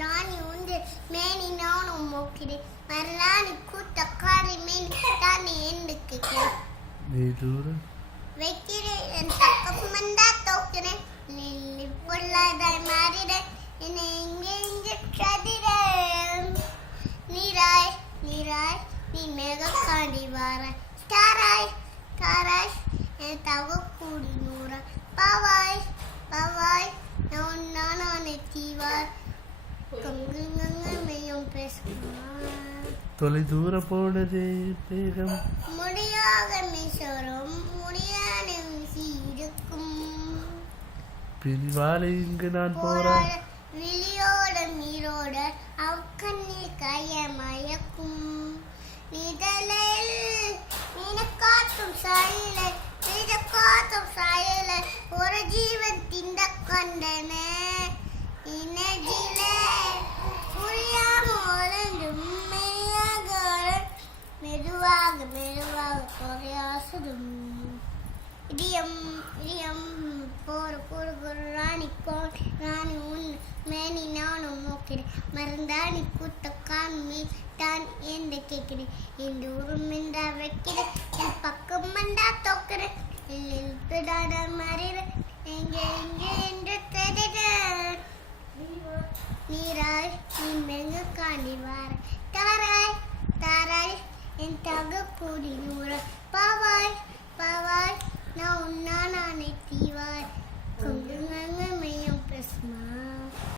ராணி உண்டு மேனி நானும் மோக்கிறேன் மரணி கூத்த காரி மேனி தானே என்று கேட்கிறேன் வைக்கிறேன் என் பக்கம் வந்தா தோக்கிறேன் நெல்லி பொல்லாதாய் மாறிறேன் என்னை எங்கே சதிரேன் நீராய் நீராய் நீ மேக காண்டி வாராய் தாராய் தாராய் என் தவ கூடி நூறாய் பாவாய் பாவாய் நானே தீவாய் கங்குங்கையும் பேசுவான் தொலை தூர போனதே தேகம் முடியாக மிசோரம் முடியான வீசி இருக்கும் பிரிவாலை இங்கு நான் போறேன் விழியோட நீரோட அக்கண்ணீர் கைய மயக்கும் நிதலில் காட்டும் சாயலை காட்டும் சாயலை ஒரு ஜீவன் திண்ட கொண்டன இனஜிலே புரியாம ஒழுங்கும் மெதுவாக மெதுவாக குறையாசுடும் இடியம் இடியம் போர் பொறுகுரு ராணி கோன் ராணி உன் மேனி நானும் மோக்கிறேன் மருந்தாணி கூத்த காமி தான் என்று கேட்கிறேன் இந்த உருமென்றா வைக்கிறேன் என் பக்கம் வந்தா தோக்கிறேன் இல்பிடான மறிறேன் எங்கே எங்கே என்று தெரிகிறேன் நீராய் நீ மெங்க காண்டி வார தாராய் தாராய் என் தக கூடி நூற பாவாய் பாவாய் நான் உன்னா நானே தீவாய் கொண்டு மையம் பிரஸ்மா